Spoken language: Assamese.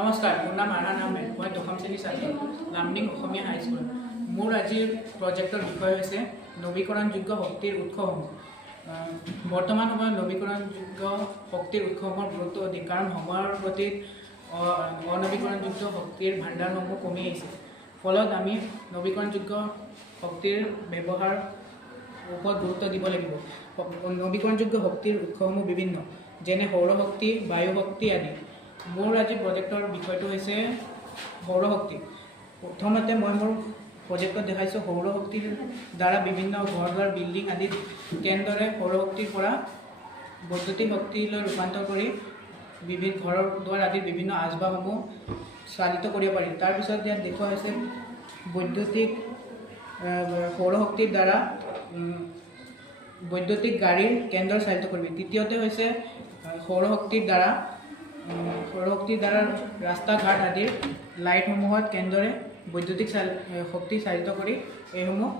নমস্কাৰ, মোৰ নাম আৰান আহমেদ। মই ১০ম শ্ৰেণীৰ ছাত্ৰ, লামডিং অসমীয়া হাইস্কুল। মোৰ আজিৰ প্ৰজেক্টৰ বিষয় হৈছে নৱীকৰণযোগ্য শক্তিৰ উৎসসমূহ। বৰ্তমান সময়ত নৱীকৰণযোগ্য শক্তিৰ উৎসসমূহৰ গুৰুত্ব অধিক, কাৰণ সময়ৰ গতিত অনৱীকৰণযোগ্য শক্তিৰ ভাণ্ডাৰসমূহ কমি আহিছে। ফলত আমি নৱীকৰণযোগ্য শক্তিৰ ব্যৱহাৰ ওপৰত গুৰুত্ব দিব লাগিব। নৱীকৰণযোগ্য শক্তিৰ উৎসসমূহ বিভিন্ন, যেনে সৌৰশক্তি, বায়ু শক্তি আদি। মোৰ আজি প্ৰজেক্টৰ বিষয়টো হৈছে সৌৰশক্তি। প্ৰথমতে মই মোৰ প্ৰজেক্টত দেখাইছোঁ সৌৰশক্তিৰ দ্বাৰা বিভিন্ন ঘৰ দুৱাৰ, বিল্ডিং আদিত কেনেদৰে সৌৰশক্তিৰ পৰা বৈদ্যুতিক শক্তিলৈ ৰূপান্তৰ কৰি ঘৰ দুৱাৰ আদিৰ বিভিন্ন আচবাবসমূহ চালিত কৰিব পাৰি। তাৰপিছত ইয়াত দেখুওৱা হৈছে সৌৰশক্তিৰ দ্বাৰা বৈদ্যুতিক গাড়ীৰ কেনেদৰে চালিত কৰিব। তৃতীয়তে হৈছে সৌৰশক্তিৰ দ্বাৰা ৰাস্তা ঘাট আদিৰ লাইটসমূহত কেনেদৰে বৈদ্যুতিক শক্তি চালিত কৰি এইসমূহ